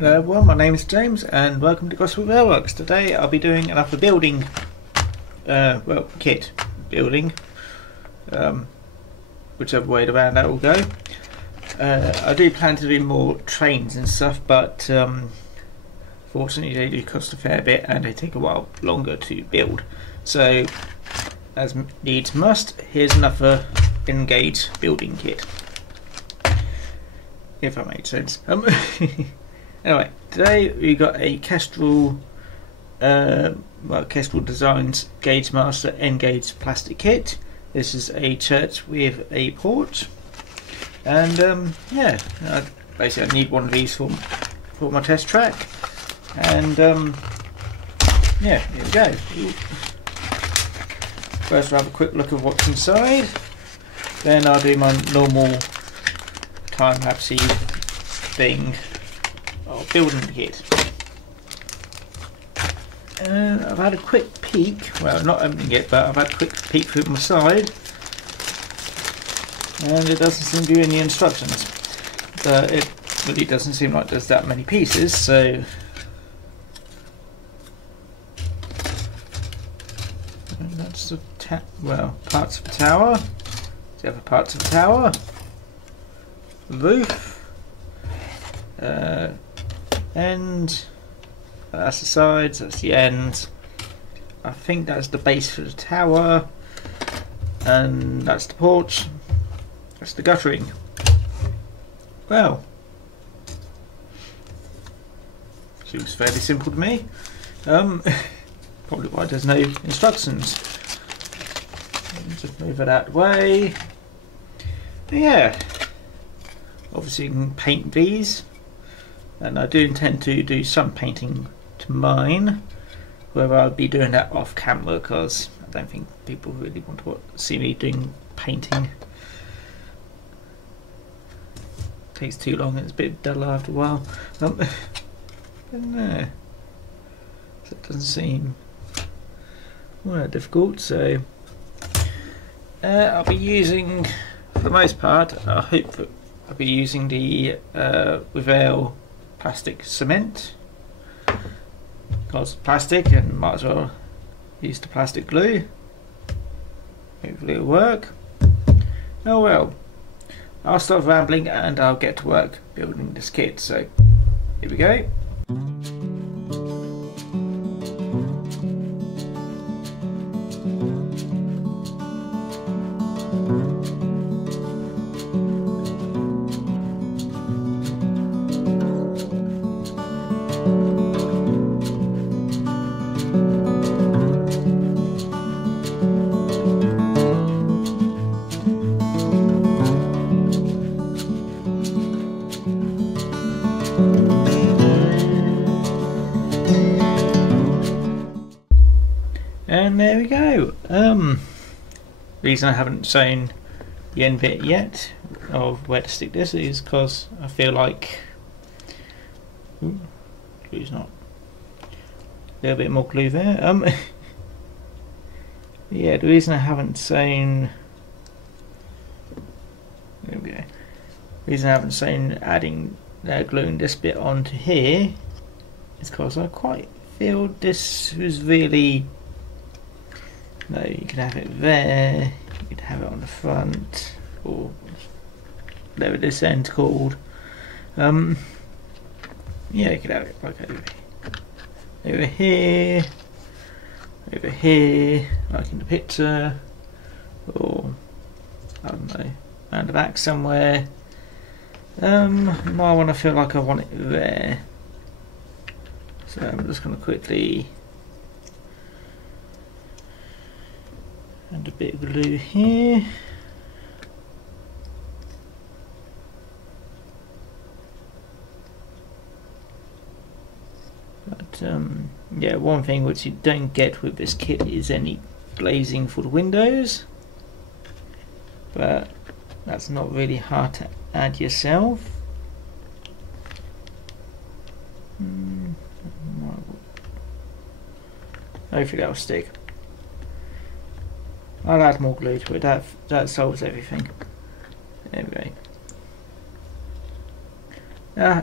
Well, my name is James and welcome to Gosport Railworks. Today I'll be doing another building, kit building, whichever way around that will go. I do plan to do more trains and stuff, but fortunately they do cost a fair bit and they take a while longer to build. So, as needs must, here's another Engage building kit. If that makes sense. Anyway, today we got a Kestrel, Kestrel Designs Gauge Master N-Gauge plastic kit. This is a church with a porch, and basically I need one of these for my test track. And here we go. First we'll have a quick look at what's inside. Then I'll do my normal time-lapsey thing of building the kit. I've had a quick peek, well, not opening it, but I've had a quick peek through my side, and it doesn't seem to be any instructions. It really doesn't seem like there's that many pieces, so that's the parts of the tower. The other parts of the tower, the roof, end, that's the sides, that's the ends. I think that's the base for the tower, and that's the porch, that's the guttering. Well, seems fairly simple to me. Probably why there's no instructions. Just move it out of the way. But yeah, obviously you can paint these, and I do intend to do some painting to mine, whether I'll be doing that off camera because I don't think people really want to see me doing painting. It takes too long, it's a bit dull after a while. But no, so it doesn't seem difficult, so I'll be using, for the most part, I hope that I'll be using the Railworks plastic cement, because plastic, and might as well use the plastic glue. Hopefully it'll work. Oh well, I'll stop rambling and I'll get to work building this kit, so here we go. And there we go. Reason I haven't shown the end bit yet of where to stick this is because I feel like glue's not, a little bit more glue there. Yeah, the reason I haven't shown, there we go. The reason I haven't shown adding gluing this bit onto here is because I quite feel this was really. No, you can have it there, you could have it on the front, or whatever this end's called. Yeah, you could have it like over here, like in the picture, or I don't know, around the back somewhere. Now I feel like I want it there. So I'm just going to quickly and a bit of glue here. But yeah, one thing which you don't get with this kit is any glazing for the windows, but that's not really hard to add yourself. Hopefully that'll stick. I'll add more glue to it, that solves everything. There we go.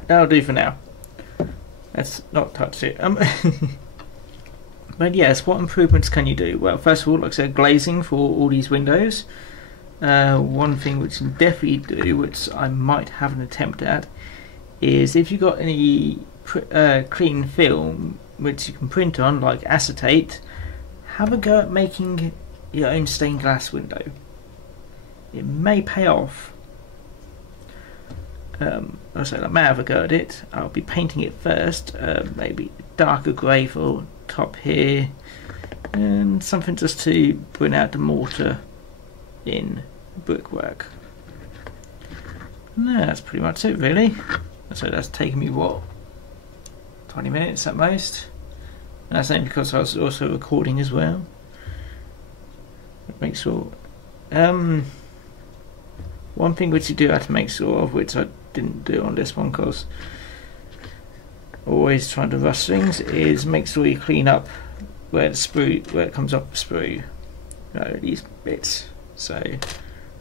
That'll do for now. let's not touch it. But yes, what improvements can you do? Well, first of all, like I said, glazing for all these windows. One thing which you can definitely do, which I might have an attempt at, is if you've got any clean film which you can print on, like acetate, have a go at making your own stained glass window. It may pay off. Also, I may have a go at it. I'll be painting it first, maybe darker grey for top here, and something just to bring out the mortar in brickwork. No, that's pretty much it really. So that's taken me what, 20 minutes at most. And that's only because I was also recording as well. Make sure one thing which you do have to make sure of, which I didn't do on this one because always trying to rush things, is make sure you clean up where the sprue, where it comes off the sprue, these bits. So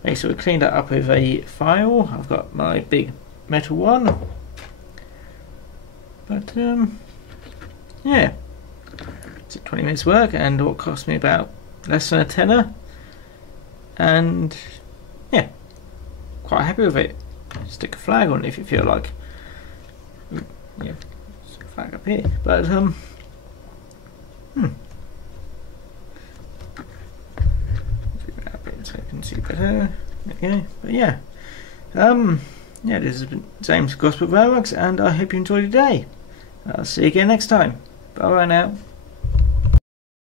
make sure we clean that up with a file. I've got my big metal one, but yeah, it's 20 minutes work and it cost me about less than a tenner, and yeah, quite happy with it. Stick a flag on it if you feel like. Yeah, stick a flag up here. But so I can see better. Okay, but yeah, yeah, this has been James Gosport Railworks, and I hope you enjoyed your day. I'll see you again next time. Bye bye now.